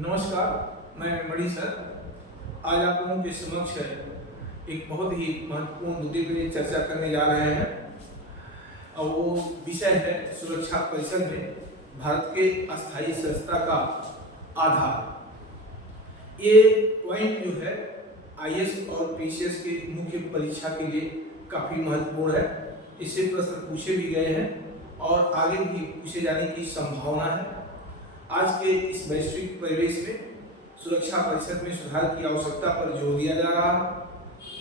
नमस्कार, मैं मणि सर। आज आप लोगों के समक्ष एक बहुत ही महत्वपूर्ण मुद्दे पर चर्चा करने जा रहे हैं और वो विषय है सुरक्षा परिषद में भारत के अस्थायी सदस्यता का आधार। ये पॉइंट जो है आईएएस और पीसीएस के मुख्य परीक्षा के लिए काफ़ी महत्वपूर्ण है। इससे प्रश्न पूछे भी गए हैं और आगे भी पूछे जाने की संभावना है। आज के इस वैश्विक परिवेश में सुरक्षा परिषद में सुधार की आवश्यकता पर जोर दिया जा रहा है।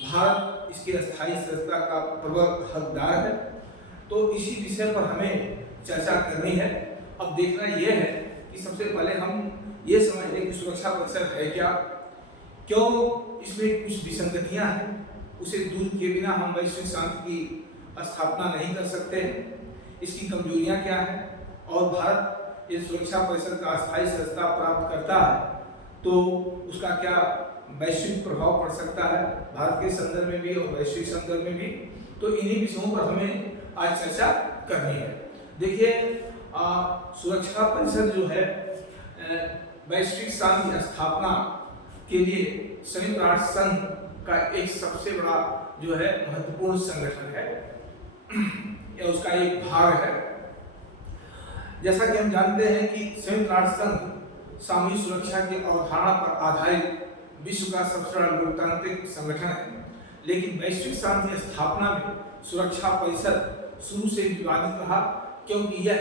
भारत इसके अस्थायी सदस्यता का प्रबल हकदार है, तो इसी विषय पर हमें चर्चा करनी है। अब देखना यह है कि सबसे पहले हम ये समझ लें कि सुरक्षा परिषद है क्या, क्यों इसमें कुछ विसंगतियां हैं, उसे दूर किए बिना हम वैश्विक शांति की स्थापना नहीं कर सकते, इसकी कमजोरियां क्या हैं और भारत ये सुरक्षा परिषद का अस्थायी सदस्यता प्राप्त करता है तो उसका क्या वैश्विक प्रभाव पड़ सकता है, भारत के संदर्भ में भी और वैश्विक संदर्भ में भी। तो इन्हीं विषयों पर हमें आज चर्चा करनी है। देखिए, सुरक्षा परिषद जो है वैश्विक शांति स्थापना के लिए संयुक्त राष्ट्र संघ का एक सबसे बड़ा जो है महत्वपूर्ण संगठन है या उसका एक भाग है। जैसा कि हम जानते हैं कि संयुक्त राष्ट्र संघ सामूहिक सुरक्षा की अवधारणा पर आधारित विश्व का सबसे बड़ा लोकतांत्रिक संगठन है, लेकिन वैश्विक शांति स्थापना में सुरक्षा परिषद शुरू से विवादित रहा, क्योंकि यह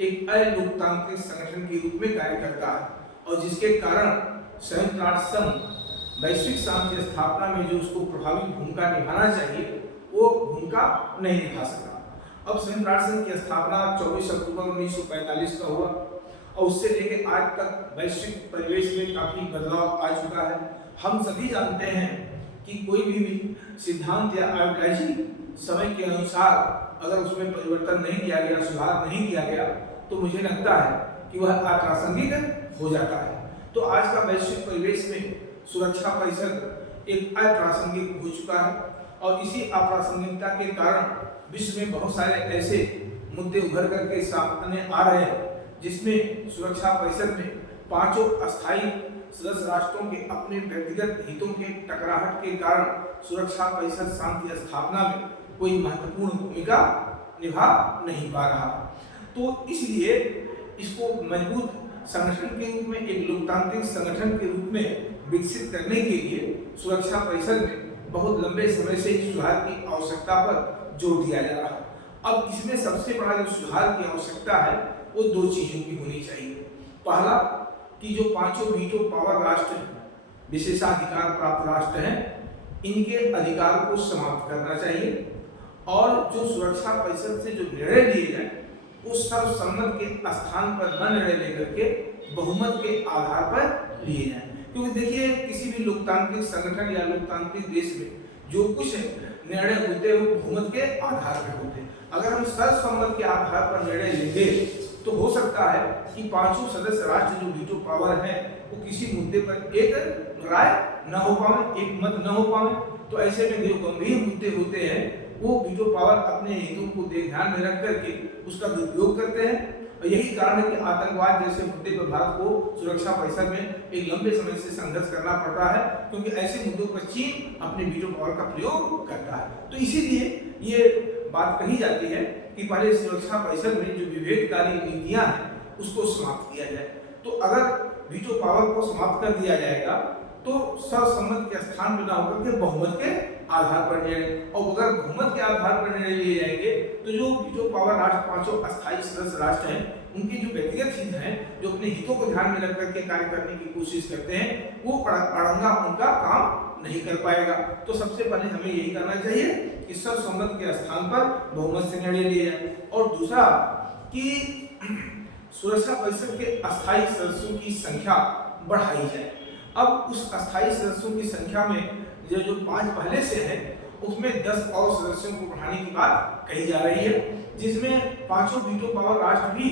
एक अलोकतांत्रिक संगठन के रूप में कार्य करता है और जिसके कारण संयुक्त राष्ट्र संघ वैश्विक शांति स्थापना में जो उसको प्रभावी भूमिका निभाना चाहिए वो भूमिका नहीं निभा सका। अब संयुक्त राष्ट्र संघ की स्थापना 24 अक्टूबर 1945 का हुआ और उससे लेकर आज तक वैश्विक परिवेश में काफी बदलाव आ चुका है। हम सभी जानते हैं कि कोई भी सिद्धांत या आइडियोलॉजी समय के अनुसार अगर उसमें परिवर्तन नहीं किया गया, सुधार नहीं किया गया, तो मुझे लगता है कि वह अप्रासंगिक हो जाता है। तो आज का वैश्विक परिवेश में सुरक्षा परिषद एक अप्रासंगिक हो चुका है और इसी अप्रासंगिकता के कारण विश्व में बहुत सारे ऐसे मुद्दे उभर करके सामने आ रहे हैं जिसमें सुरक्षा परिषद में पांचों अस्थायी सदस्य राष्ट्रों के अपने व्यक्तिगत हितों के टकराहट के कारण सुरक्षा परिषद शांति स्थापना में कोई महत्वपूर्ण भूमिका निभा नहीं पा रहा। तो इसलिए इसको मजबूत संगठन के रूप में, एक लोकतांत्रिक संगठन के रूप में विकसित करने के लिए सुरक्षा परिषद में बहुत लंबे समय से सुधार की आवश्यकता पर जोर दिया जा रहा है। अब इसमें सबसे बड़ा जो सुधार की आवश्यकता है वो दो चीजों की होनी चाहिए। पहला कि जो पांचों वीटो पावर राष्ट्र हैं, विशेषाधिकार प्राप्त राष्ट्र हैं, इनके अधिकार को समाप्त करना चाहिए और जो सुरक्षा परिषद से जो निर्णय लिए जाए उस सर्वसम्मत के स्थान पर न निर्णय लेकर के बहुमत के आधार पर लिए जाए। क्योंकि देखिए, किसी भी लोकतांत्रिक संगठन या लोकतांत्रिक देश में जो कुछ निर्णय होते हैं वो बहुमत के आधार पर होते हैं। अगर हम सर्वसम्मत के आधार पर निर्णय लेंगे तो हो सकता है कि पांचों सदस्य राष्ट्र जो वीटो पावर है वो किसी मुद्दे पर एक राय न हो पाए, एक मत न हो पाए। तो ऐसे में जो गंभीर मुद्दे होते हैं वो वीटो पावर अपने हितों को ध्यान में रख करके उसका दुरुपयोग करते हैं और यही कारण है कि आतंकवाद जैसे मुद्दे पर भारत को सुरक्षा परिषद में एक लंबे समय से संघर्ष करना पड़ता है, क्योंकि ऐसे मुद्दों पर चीन अपने वीटो पावर का प्रयोग करता है। तो इसीलिए ये बात कही जाती है कि पहले सुरक्षा परिषद में जो विभेदकारी नीतियां हैं उसको समाप्त किया जाए। तो अगर वीटो पावर को समाप्त कर दिया जाएगा तो सर्वसम्मत के स्थान पर न होकर के बहुमत के आधार पर निर्णय, और अगर बहुमत के आधार पर निर्णय लिए जाएंगे तो जो वीटो पावर राष्ट्र पांचों अस्थायी सदस्य राष्ट्र हैं उनके जो व्यक्तिगत हित हैं, जो अपने हितों को ध्यान में रख करके कार्य करने की कोशिश करते हैं, वो अड़ंगा उनका काम नहीं कर पाएगा। तो सबसे पहले हमें यही करना चाहिए कि सर्वसम्मत के स्थान पर बहुमत से निर्णय लिया जाए। और दूसरा कि सुरक्षा परिषद के अस्थायी सदस्यों की संख्या बढ़ाई जाए। अब उस अस्थायी सदस्यों की संख्या में जो 5 पहले से है उसमें 10 और सदस्यों को बढ़ाने की बात कही जा रही है, जिसमें पांचों वीटो पावर राष्ट्र भी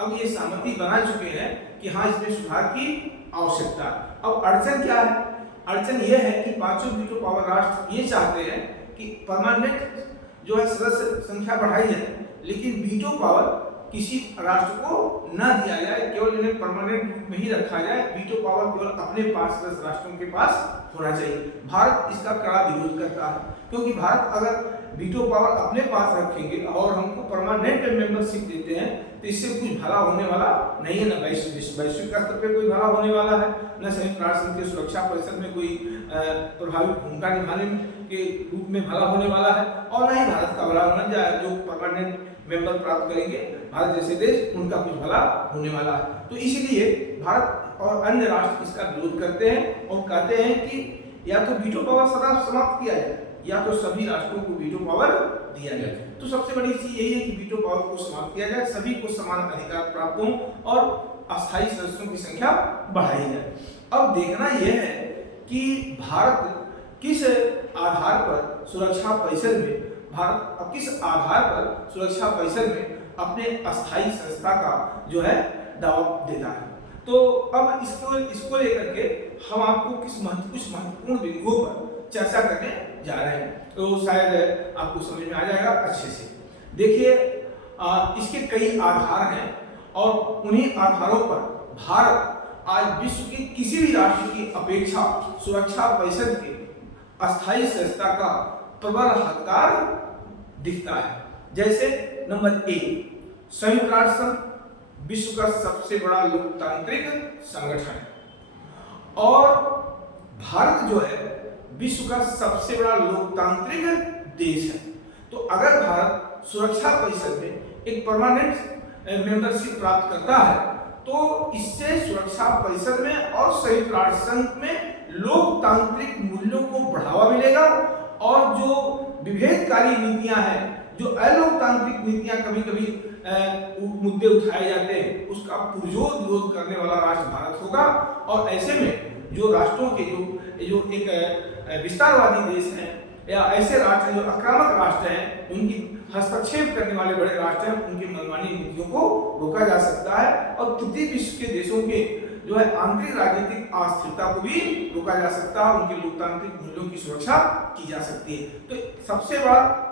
अब ये सहमति बना चुके हैं कि हाँ, इसमें सुधार की आवश्यकता है। अब अड़चन क्या है? अड़चन यह है कि पांचों वीटो पावर राष्ट्र ये चाहते हैं कि परमानेंट जो है सदस्य संख्या बढ़ाई जाए, लेकिन वीटो पावर किसी राष्ट्र को न दिया जाए, केवल इन्हें परमानेंट रूप में ही रखा जाए। वीटो पावर केवल अपने पास 10 राष्ट्रों के पास होना चाहिए। भारत इसका कड़ा विरोध करता है, क्योंकि भारत अगर वीटो पावर अपने पास रखेंगे और हमको परमानेंट मेंबरशिप देते हैं तो इससे कुछ भला होने वाला नहीं है, न वैश्विक स्तर पे कोई भला होने वाला है, न संयुक्त राष्ट्र संघ की सुरक्षा परिषद में कोई प्रभावी भूमिका निभाने के रूप में भला होने वाला है, और न ही भारत का भला होना जाए। जो परमानेंट मेंबर प्राप्त करेंगे भारत जैसे देश, उनका कुछ भला होने वाला है। तो इसीलिए भारत और अन्य राष्ट्र इसका विरोध करते हैं और कहते हैं कि या तो वीटो पावर सदा समाप्त किया जाए या तो सभी राष्ट्रों को वीटो पावर दिया जाए। तो सबसे बड़ी चीज यही है कि वीटो पावर को समाप्त किया जाए, सभी को समान अधिकार प्राप्त हों और अस्थायी सदस्यों की संख्या बढ़ाई जाए। अब देखना यह है कि भारत किस आधार पर सुरक्षा परिषद में अपने अस्थायी संस्था का जो है दावा देता है। तो अब इसको लेकर के हम आपको कुछ महत्वपूर्ण बिंदुओं पर चर्चा करने जा रहे हैं, तो शायद आपको समझ में आ जाएगा अच्छे से। देखिए, इसके कई आधार हैं और उन्हीं आधारों पर भारत आज विश्व के किसी भी राष्ट्र की अपेक्षा सुरक्षा परिषद के अस्थायी संस्था का प्रबल हकदार दिखता है। जैसे नंबर 1, संयुक्त राष्ट्र संघ विश्व का सबसे बड़ा लोकतांत्रिक संगठन है और भारत जो है विश्व का सबसे बड़ा लोकतांत्रिक देश है। तो अगर भारत सुरक्षा परिषद में एक परमानेंट मेंबरशिप प्राप्त करता है तो इससे सुरक्षा परिषद में और संयुक्त राष्ट्र संघ में लोकतांत्रिक मूल्यों को बढ़ावा मिलेगा और जो विभेदकारी नीतियां हैं, जो अलोकतांत्रिक नीतियां कभी कभी मुद्दे उठाए जाते हैं, उसका पुरजोर विरोध करने वाला राष्ट्र भारत होगा। और ऐसे में जो राष्ट्रों के जो एक विस्तारवादी देश हैं या ऐसे राष्ट्र जो आक्रामक राष्ट्र हैं, उनकी हस्तक्षेप करने वाले बड़े राष्ट्र हैं, उनकी मनमानी नीतियों को रोका जा सकता है और तृतीय विश्व के देशों के जो है आंतरिक राजनीतिक अस्थिरता को भी रोका जा सकता है, उनके लोकतांत्रिक मूल्यों की सुरक्षा की जा सकती है। तो सबसे बड़ा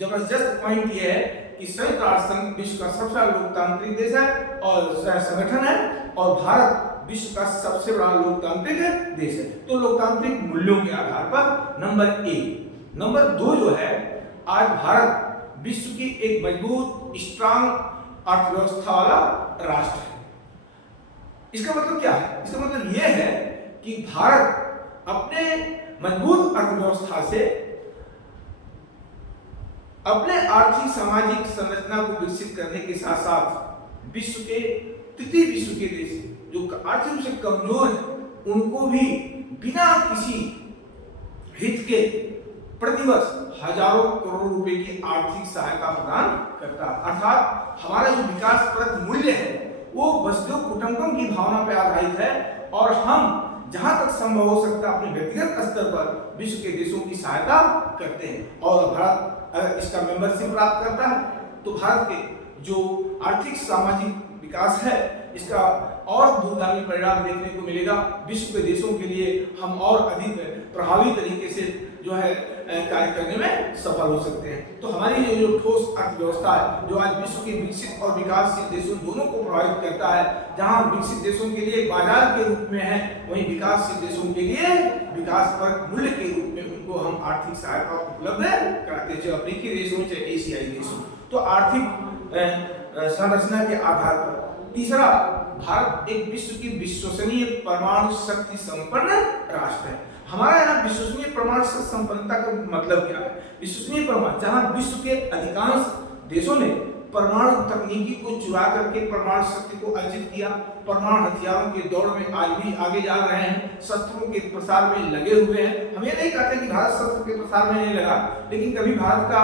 जबरदस्त पॉइंट यह है कि संयुक्त राष्ट्र संघ विश्व का सबसे बड़ा लोकतांत्रिक देश है और संगठन है और भारत विश्व का सबसे बड़ा लोकतांत्रिक देश है। तो लोकतांत्रिक मूल्यों के आधार पर नंबर 1। नंबर 2 जो है, आज भारत विश्व की एक मजबूत स्ट्रांग अर्थव्यवस्था वाला राष्ट्र है। इसका मतलब क्या है? इसका मतलब यह है कि भारत अपने मजबूत अर्थव्यवस्था से अपने आर्थिक सामाजिक संरचना को विकसित करने के साथ साथ विश्व के तृतीय विश्व के देश जो आर्थिक रूप से कमजोर है उनको भी बिना किसी हित के प्रतिवर्ष हजारों करोड़ रुपए की आर्थिक सहायता प्रदान करता है। अर्थात हमारा जो विकासप्रद मूल्य है वो वसुधैव कुटुंबकम की भावना पर आधारित है और हम जहां तक संभव हो सकता है अपने व्यक्तिगत स्तर पर विश्व के देशों की सहायता करते हैं। और भारत अगर इसका मेंबरशिप प्राप्त करता है तो भारत के जो आर्थिक सामाजिक विकास है इसका और दूरगामी परिणाम देखने को मिलेगा। विश्व के देशों के लिए हम और अधिक प्रभावी तरीके से जो है कार्य करने में सफल हो सकते हैं। तो हमारी जो ठोस अर्थव्यवस्था है जो आज विश्व के विकसित और विकासशील देशों दोनों को प्रभावित करता है, जहां विकसित देशों के लिए बाजार के रूप में है वहीं विकासशील देशों के लिए विकासपरक मूल्य के रूप में उनको हम आर्थिक सहायता उपलब्ध कराते हैं, चाहे अफ्रीकी देश हो चाहे एशियाई देश हो। तो आर्थिक संरचना के आधार पर तीसरा, भारत एक विश्व की विश्वसनीय परमाणु शक्ति संपन्न राष्ट्र है। हमारा यहाँ विश्वसनीय परमाणु शक्ति संपन्नता का मतलब क्या है? विश्वसनीय परमाणु, जहाँ विश्व के अधिकांश देशों ने परमाणु तकनीकी को चुरा करके परमाणु शक्ति को अर्जित किया, परमाणु हथियारों के दौड़ में आज भी आगे जा रहे हैं, शस्त्रों के प्रसार में लगे हुए हैं। हम ये नहीं कहते कि भारत शस्त्र के प्रसार में नहीं लगा, लेकिन कभी भारत का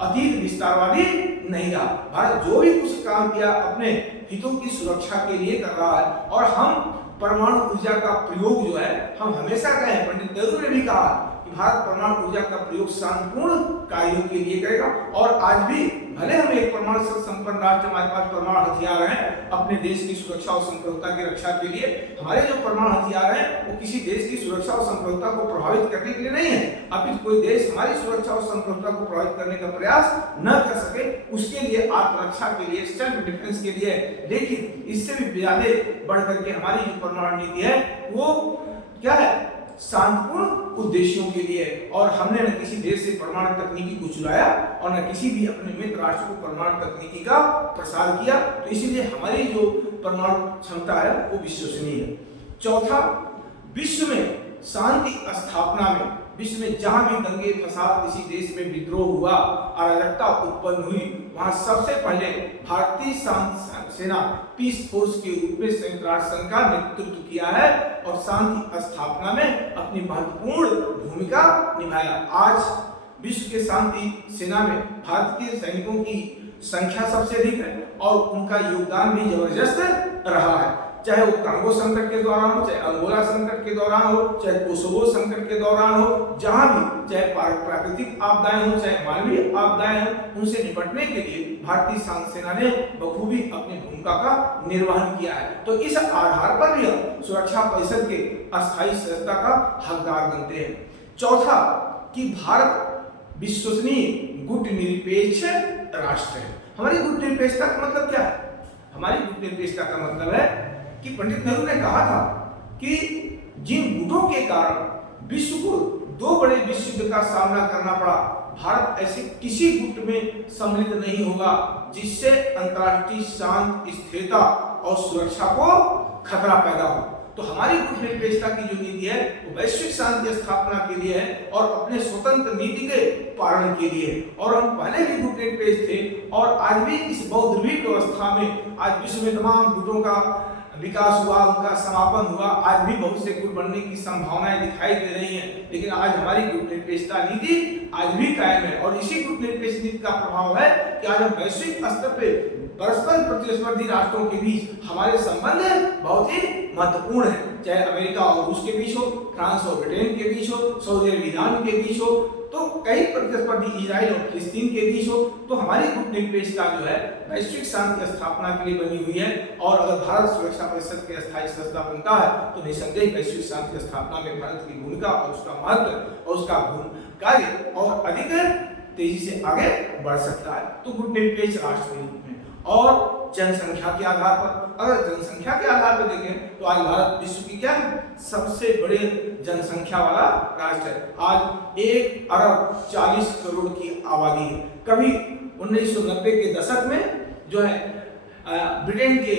अतीत विस्तारवादी नहीं रहा। भारत जो भी कुछ काम किया अपने हितों की सुरक्षा के लिए कर रहा है और हम परमाणु ऊर्जा का प्रयोग जो है हम हमेशा कहें, पंडित नेहरू ने भी कहा कि भारत परमाणु ऊर्जा का प्रयोग शांतिपूर्ण कार्यों के लिए करेगा और आज भी भले हम एक परमाणु शक्ति संपन्न राष्ट्र, हमारे पास परमाणु हथियार हैं अपने देश की सुरक्षा और संप्रभुता की रक्षा के लिए, हमारे जो परमाणु हथियार हैं वो किसी देश की सुरक्षा और संप्रभुता को प्रभावित करने के लिए नहीं है। अपितु कोई देश हमारी सुरक्षा और संप्रभुता को प्रभावित करने का प्रयास न कर सके, उसके लिए आत्मरक्षा के लिए, सेल्फ डिफेंस के लिए। लेकिन इससे भी ज्यादा बढ़ करके हमारी जो परमाणु नीति है वो क्या है, शांतिपूर्ण उद्देश्यों के लिए। और हमने न किसी देश से परमाणु तकनीकी को चुराया और न किसी भी अपने मित्र राष्ट्र को परमाणु तकनीकी का प्रसार किया। तो इसीलिए हमारी जो परमाणु क्षमता है वो विश्वसनीय है। चौथा, विश्व में शांति स्थापना में, विश्व में जहां भी दंगे फसाद, किसी देश में विद्रोह हुआ, अराजकता उत्पन्न हुई, वहां सबसे पहले भारतीय शांति सेना पीस फोर्स के रूप में संयुक्त राष्ट्र संघ का नेतृत्व किया है और शांति स्थापना में अपनी महत्वपूर्ण भूमिका निभाया। आज विश्व के शांति सेना में भारतीय सैनिकों की संख्या सबसे अधिक है और उनका योगदान भी जबरदस्त रहा है। चाहे वो कांगो संकट के दौरान हो, चाहे अंगोला संकट के दौरान हो, चाहे कोसोवो संकट के दौरान हो, जहां भी चाहे प्राकृतिक आपदाएं हो, चाहे मानवीय आपदाएं हो, उनसे निपटने के लिए भारतीय शांति सेना ने बखूबी अपनी भूमिका का निर्वहन किया है। तो इस आधार पर भी हम सुरक्षा परिषद के अस्थायी सदस्यता का हकदार बनते हैं। चौथा, कि भारत विश्वसनीय गुटनिरपेक्ष राष्ट्र है। हमारी गुटनिरपेक्षता का मतलब क्या है? हमारी गुटनिरपेक्षता का मतलब है कि पंडित नेहरू ने कहा था कि जिन गुटों के कारण विश्व को दो बड़े विश्व युद्ध का सामना करना पड़ा, भारत ऐसे किसी गुट में सम्मिलित नहीं होगा जिससे अंतर्राष्ट्रीय शांति, स्थिरता और सुरक्षा को खतरा पैदा हो। तो हमारी गुटनिरपेक्षता की जो नीति है वो वैश्विक शांति स्थापना के लिए है और अपने स्वतंत्र नीति के पालन के लिए। और हम पहले भी गुटनिरपेक्ष थे और आज भी इस बहुद्रव्यीय व्यवस्था में आज विश्व में तमाम गुटों का विकास हुआ, उनका समापन हुआ। आज भी बहुत से गुट बनने की संभावनाएं दिखाई दे रही हैं, लेकिन आज हमारी गुटनिरपेक्षता नीति आज भी कायम है। और इसी गुटनिरपेक्ष नीति का प्रभाव है कि आज हम वैश्विक स्तर पे परस्पर प्रतिस्पर्धी राष्ट्रों के बीच हमारे संबंध बहुत ही महत्वपूर्ण है। चाहे अमेरिका और रूस के बीच हो, फ्रांस और ब्रिटेन के बीच हो, सऊदी अरब ईरान के बीच हो, तो कई प्रतिस्पर्धी इजराइल और फिलिस्तीन के बीच हो, तो हमारी गुटनिरपेक्षता जो है वैश्विक शांति स्थापना के लिए बनी हुई है। और अगर भारत सुरक्षा परिषद के अस्थायी सदस्य बनता है तो निसंदेह वैश्विक शांति स्थापना में भारत की भूमिका और उसका महत्व और उसका कार्य और अधिक तेजी से आगे बढ़ सकता है। तो गुटनिरपेक्ष राष्ट्र के रूप में। और जनसंख्या के आधार पर, अगर जनसंख्या के आधार पर देखें तो आज भारत विश्व की क्या है, सबसे बड़े जनसंख्या वाला राष्ट्र है। आज 1 अरब 40 करोड़ की आबादी है। कभी 1990 के दशक में जो है ब्रिटेन के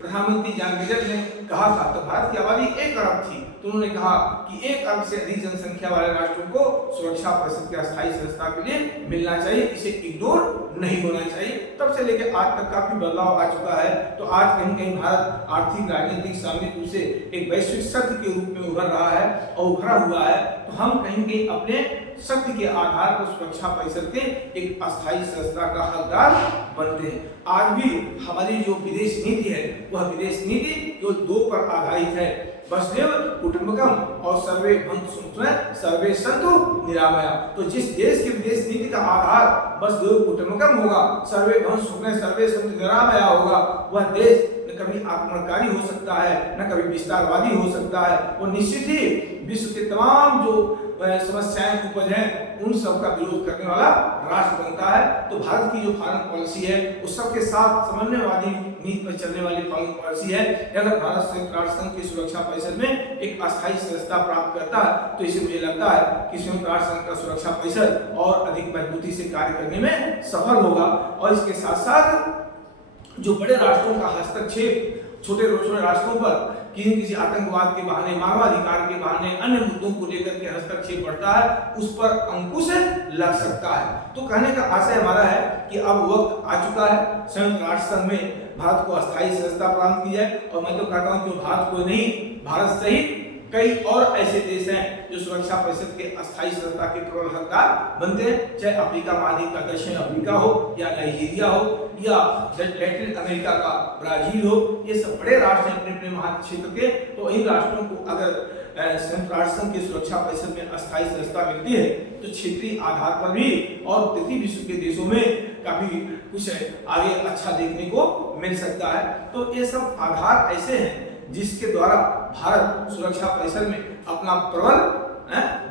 प्रधानमंत्री जॉन विजर ने कहा था, तो भारत की आबादी 1 अरब थी, तो उन्होंने कहा कि 1 अरब से अधिक जनसंख्या वाले राष्ट्रों को सुरक्षा परिषद के अस्थायी सदस्यता के लिए मिलना चाहिए, इसे इग्नोर नहीं होना चाहिए। तब से लेकर आज तक काफी बदलाव आ चुका है। तो आज कहीं कहीं भारत आर्थिक, राजनीतिक, सामाजिक रूप से एक वैश्विक शक्ति के रूप में उभर रहा है और उभरा हुआ है। तो हम कहीं कहीं अपने शक्ति के आधार पर सुरक्षा परिषद के एक अस्थायी सदस्यता का हकदार बनते हैं। आज भी हमारी जो विदेश नीति है वह विदेश नीति जो 2 पर आधारित है, वसुधैव कुटुंबकम और सर्वे भवन्तु सुखिनः सर्वे सन्तु निरामया। तो जिस देश की विदेश नीति का आधार वसुधैव कुटुंबकम होगा, सर्वे भवन्तु सुखिनः सर्वे सन्तु निरामया होगा, वह देश न कभी आक्रमणकारी हो सकता है, न कभी विस्तारवादी हो सकता है। वो निश्चित ही विश्व के तमाम जो समस्याएं उपज हैं उन सब का विरोध करने वाला राष्ट्र बनता है। तो भारत की जो फॉरेन पॉलिसी है उस सबके साथ समन्वयवादी नीति पर चलने वाली फॉरेन पॉलिसी है। अगर भारत संयुक्त राष्ट्र संघ की सुरक्षा परिषद में एक अस्थायी सदस्यता प्राप्त करता है तो इसे मुझे लगता है कि संयुक्त राष्ट्र संघ का सुरक्षा परिषद और अधिक मजबूती से कार्य करने में सफल होगा। और इसके साथ साथ जो बड़े राष्ट्रों का हस्तक्षेप छोटे राष्ट्रों पर किसी आतंकवाद के बहाने, मानवाधिकार के बहाने, अन्य मुद्दों को लेकर के हस्तक्षेप बढ़ता है, उस पर अंकुश लग सकता है। तो कहने का आशय हमारा है कि अब वक्त आ चुका है संयुक्त राष्ट्र संघ में भारत को अस्थायी सदस्यता प्रदान की जाए। और मैं तो कहता हूँ कि भारत को नहीं, भारत सहित कई और ऐसे देश हैं जो सुरक्षा परिषद के अस्थायी सदस्यता के प्रबल हकदार बनते हैं, चाहे अफ्रीका महाद्वीप का दक्षिण अफ्रीका हो या नाइजीरिया हो या लैटिन अमेरिका का ब्राजील हो। ये सब बड़े राष्ट्र हैं अपने अपने महाक्षेत्र के। तो इन राष्ट्रों को अगर संयुक्त राष्ट्र संघ की सुरक्षा परिषद में अस्थायी सदस्यता मिलती है तो क्षेत्रीय आधार पर भी और तृतीय विश्व के देशों में काफी कुछ आगे अच्छा देखने को मिल सकता है। तो ये सब आधार ऐसे हैं जिसके द्वारा भारत सुरक्षा परिषद में अपना प्रबल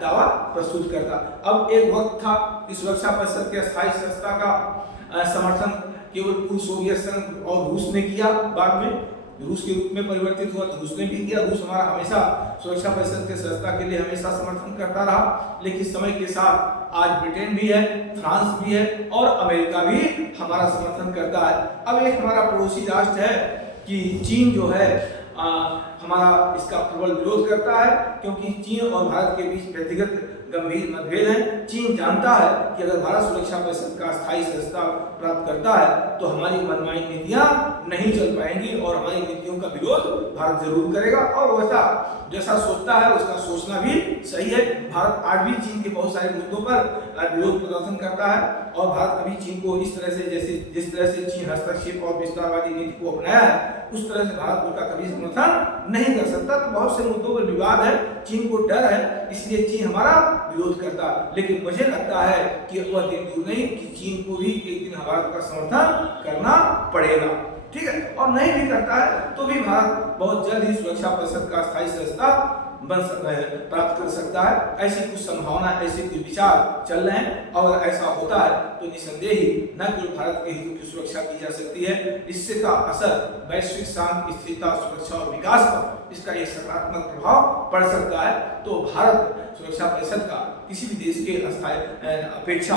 दावा प्रस्तुत करता। अब एक वक्त था कि सुरक्षा परिषद के स्थायी सदस्यता का समर्थन केवल पूर्व सोवियत संघ और रूस ने किया, बाद में रूस के रूप में परिवर्तित हुआ तो रूस ने भी किया। रूस हमारा हमेशा सुरक्षा परिषद के सदस्यता के लिए हमेशा समर्थन करता रहा, लेकिन समय के साथ आज ब्रिटेन भी है, फ्रांस भी है और अमेरिका भी हमारा समर्थन करता है। अब एक हमारा पड़ोसी राष्ट्र है कि चीन जो है हमारा इसका प्रबल विरोध करता है, क्योंकि चीन और भारत के बीच व्यक्तिगत गंभीर मतभेद है। चीन जानता है कि अगर भारत सुरक्षा परिषद का स्थायी सदस्यता प्राप्त करता है तो हमारी मनमानी नीतियां नहीं चल पाएंगी और हमारी नीतियों का विरोध भारत जरूर करेगा। और वैसा जैसा सोचता है उसका सोचना भी सही है। भारत आज भी चीन के बहुत सारे मुद्दों पर विरोध प्रदर्शन करता है और भारत कभी चीन को इस तरह से जिस तरह से चीन हस्तक्षेप और विस्तारवादी नीति को अपनाया है उस तरह से भारत उनका कभी समर्थन नहीं कर सकता। तो बहुत से मुद्दों पर विवाद है, चीन को डर है, इसलिए चीन हमारा विरोध करता है। लेकिन मुझे लगता है कि वह दिन दूर नहीं कि चीन को भी एक दिन भारत का समर्थन करना पड़ेगा, ठीक है। और नहीं भी करता है तो भी भारत बहुत जल्द ही सुरक्षा परिषद का स्थायी सदस्य प्राप्त कर सकता है। ऐसी कुछ संभावना, ऐसे कुछ विचार चल रहे हैं और ऐसा होता है तो निसंदेह ही न केवल भारत के हितों की सुरक्षा की जा सकती है, इससे का असर वैश्विक शांति, स्थिरता, सुरक्षा और विकास पर इसका एक सकारात्मक प्रभाव पड़ सकता है। तो भारत सुरक्षा परिषद का किसी भी देश के अपेक्षा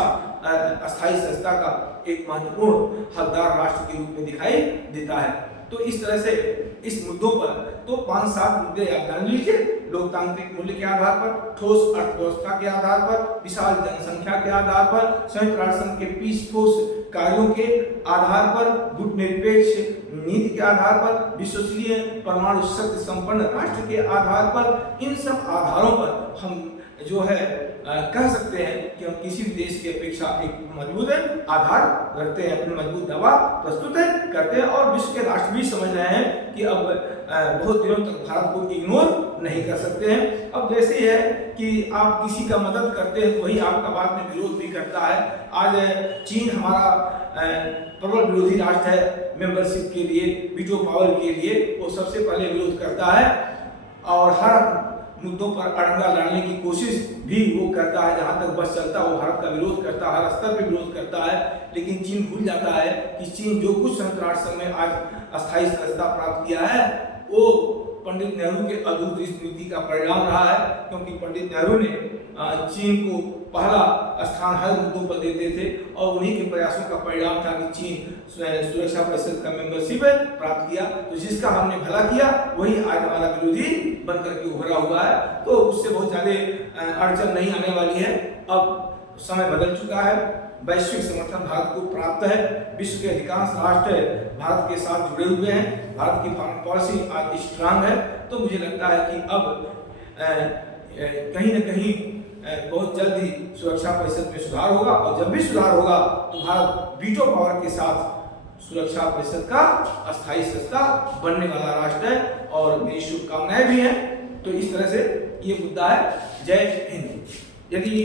अस्थायी सदस्यता का एक महत्वपूर्ण हकदार राष्ट्र के रूप में दिखाई देता है। तो इस तरह से इस मुद्दों पर तो 5-7 मुद्दे आप जान लीजिए। लोकतांत्रिक मूल्य के आधार पर, ठोस अर्थव्यवस्था के आधार पर, विशाल जनसंख्या के आधार पर, संयुक्त राष्ट्र संघ के पीस फोर्स कार्यों के आधार पर, गुटनिरपेक्ष नीति के आधार पर, विश्वसनीय परमाणु शक्ति संपन्न राष्ट्र के आधार पर, इन सब आधारों पर हम जो है कह सकते हैं कि हम किसी भी देश की अपेक्षा एक मजबूत आधार रखते हैं, अपनी मजबूत दावा प्रस्तुत करते हैं। और विश्व के राष्ट्र भी समझ रहे हैं कि अब बहुत दिनों तक भारत को इग्नोर नहीं कर सकते हैं। अब जैसे है कि आप किसी का मदद करते हैं तो वही आपका बाद में विरोध भी करता है। आज चीन हमारा प्रबल विरोधी राष्ट्र है मेंबरशिप के लिए, वीटो पावर के लिए वो सबसे पहले विरोध करता है और हर मुद्दों पर अड़ंगा डालने की कोशिश भी वो करता है। जहां तक बस चलता है वो भारत का विरोध करता है, हर स्तर पर विरोध करता है। लेकिन चीन भूल जाता है कि चीन जो कुछ संयुक्त राष्ट्र संघ में आज अस्थायी सदस्यता प्राप्त किया है वो पंडित नेहरू के अदूरदृष्टि नीति का परिणाम रहा है, क्योंकि पंडित नेहरू ने चीन को पहला स्थान हर मुद्दों पर देते थे और उन्हीं के प्रयासों का परिणाम था कि चीन सुरक्षा परिषद का मेंबरशिप प्राप्त किया। तो जिसका हमने भला किया वही आज हमारा विरोधी बनकर के उभरा हुआ है। तो उससे बहुत ज्यादा अड़चन नहीं आने वाली है। अब समय बदल चुका है, वैश्विक समर्थन भारत को प्राप्त है, विश्व के अधिकांश राष्ट्र भारत के साथ जुड़े हुए हैं, भारत की फॉरेन पॉलिसी आज स्ट्रांग है। तो मुझे लगता है कि अब कहीं न कहीं बहुत जल्द ही सुरक्षा परिषद में सुधार होगा और जब भी सुधार होगा तो भारत वीटो पावर के साथ सुरक्षा परिषद का अस्थायी सदस्य बनने वाला राष्ट्र है और मेरी शुभकामनाएं भी हैं। तो इस तरह से ये मुद्दा है। जय हिंद। यदि